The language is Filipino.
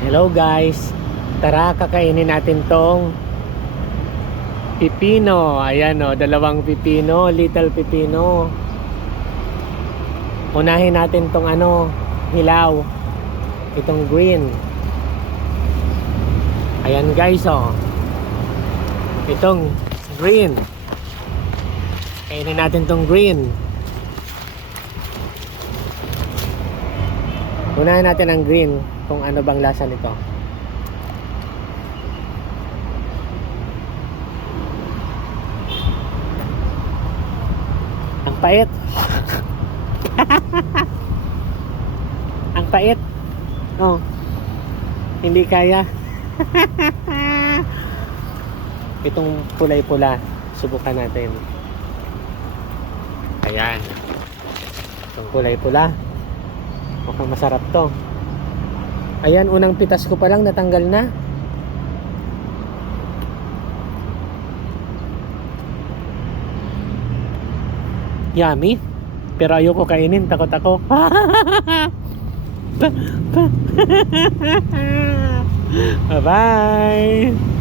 Hello guys, tara kakainin natin tong pipino. Ayan o, dalawang pipino, little pipino. Unahin natin tong hilaw. Itong green. Ayan guys o, itong green. Kainin natin tong green. Unahin natin ang green, kung ano bang lasa nito. Ang pait. Ang pait. Oh. Hindi kaya. Itong kulay-pula, subukan natin. Ayan. Itong kulay-pula. Mukhang masarap to. Ayan, unang pitas ko pa lang natanggal na. Yummy. Pero ayoko kainin, takot ako. Bye-bye.